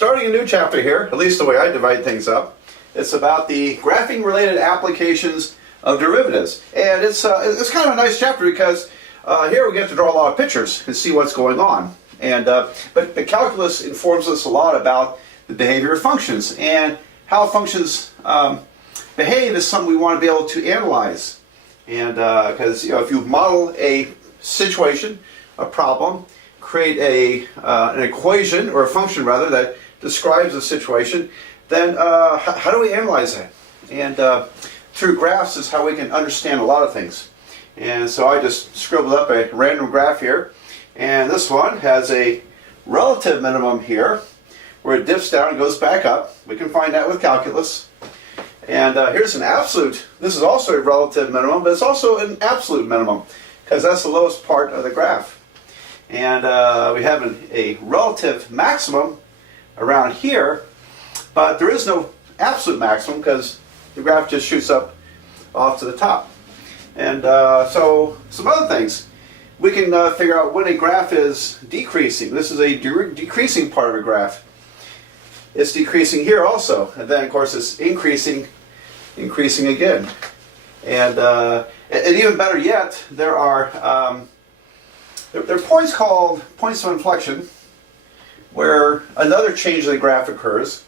starting a new chapter here, at least the way I divide things up. It's about the graphing-related applications of derivatives. And it's kind of a nice chapter because here we get to draw a lot of pictures and see what's going on. And but the calculus informs us a lot about the behavior of functions, and how functions behave is something we want to be able to analyze. And because if you model a situation, a problem, create an equation, or a function rather, that describes a situation, then how do we analyze that? And through graphs is how we can understand a lot of things. And so I just scribbled up a random graph here, and this one has a relative minimum here where it dips down and goes back up. We can find that with calculus. And here's an absolute. This is also a relative minimum, but it's also an absolute minimum because that's the lowest part of the graph. And we have a relative maximum around here, but there is no absolute maximum because the graph just shoots up off to the top. And so some other things. We can figure out when a graph is decreasing. This is a decreasing part of a graph. It's decreasing here also, and then of course it's increasing again. And even better yet, there are points called points of inflection, where another change in the graph occurs.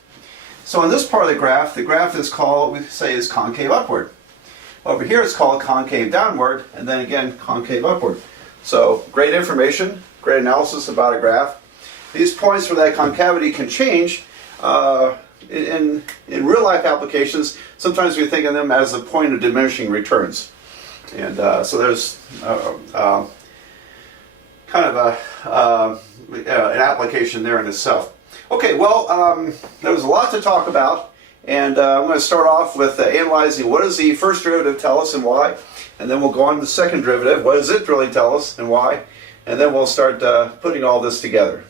So on this part of the graph is called, we say, is concave upward. Over here it's called concave downward, and then again concave upward. So great information, great analysis about a graph. These points where that concavity can change, in real life applications, sometimes we think of them as the point of diminishing returns. And so there's kind of an application there in itself. Okay, well, there was a lot to talk about, and I'm going to start off with analyzing what does the first derivative tell us and why, and then we'll go on to the second derivative. What does it really tell us and why? And then we'll start putting all this together.